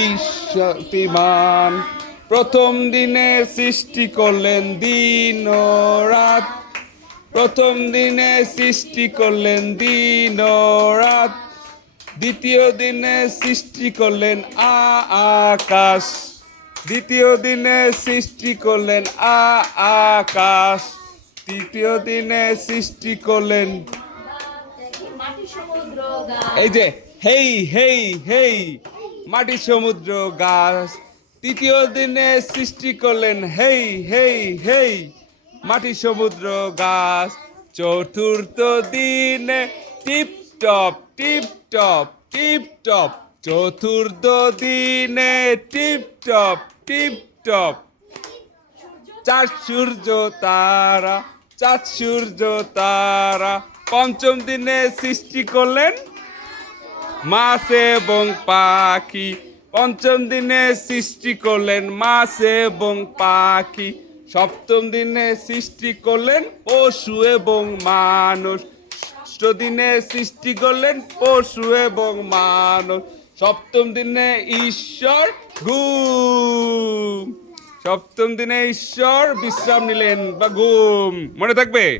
ঈশ্বরতিমান প্রথম দিনে সৃষ্টি করলেন দিন ও রাত। প্রথম দিনে সৃষ্টি করলেন দিন ও রাত। দ্বিতীয় দিনে সৃষ্টি করলেন আকাশ। দ্বিতীয় দিনে সৃষ্টি করলেন আকাশ। তৃতীয় দিনে সৃষ্টি করলেন এই যে হেই হেই হেই মাটি সমুদ্র গাছ। তৃতীয় দিনে সৃষ্টি করলেন হেই হেই হেই মাটি সমুদ্র গাছ। চতুর্থ দিনে tip top tip top tip top. চতুর্থ দিনে টিপ টপ টিপ টপ। চার সূর্য তারা, চার সূর্য তারা। পঞ্চম দিনে সৃষ্টি করলেন মাছ এবং পাখি। পঞ্চম দিনে সৃষ্টি করলেন মাছ এবং পাখি। সপ্তম দিনে সৃষ্টি করলেন পশু এবং মানুষ। ষষ্ঠ দিনে সৃষ্টি করলেন পশু এবং মানুষ। সপ্তম দিনে ঈশ্বর ঘুম। সপ্তম দিনে ঈশ্বর বিশ্রাম নিলেন বা ঘুম। মনে থাকবে?